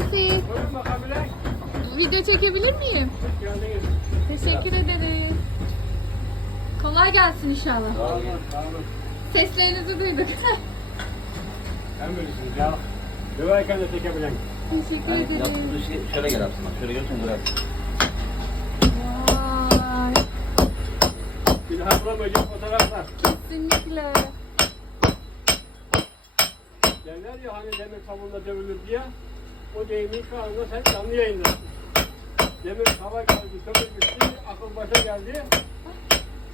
Buyurun Bilal. Video çekebilir miyim? Geldiniz. Teşekkür ederiz. Kolay gelsin inşallah. Sağ olun, sağ olun. Seslerinizi duyduk. Sen bilirsiniz ya. Döverken de çekebilen. Teşekkür Yani ederim. yaptığı şey şöyle gel aslında. Şöyle görürsen görer. Vay. Bir daha bulamayacak fotoğraflar. Kesinlikle. Derler ya hani demir tavuğunda dövülür diye. O deyimin şu sen canlı yayındasın. Demir hava geldi, kömür bitti, akıl başa geldi.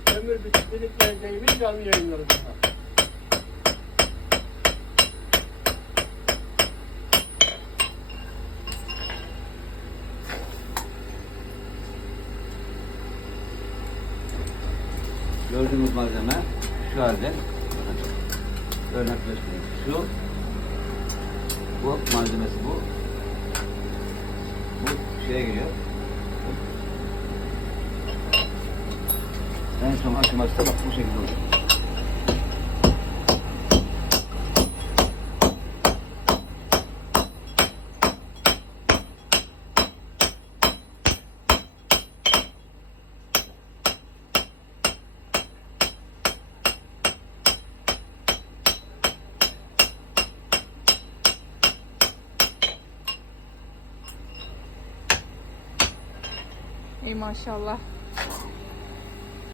Kömür bitti, delikler deyimin canlı yayınları bunlar. Gördüğümüz malzeme şu halde. Örnek göstereyim. Şu bu malzemesi bu. Şeye giriyor. En son aşaması da bak bu şekilde oluyor. Ey maşallah.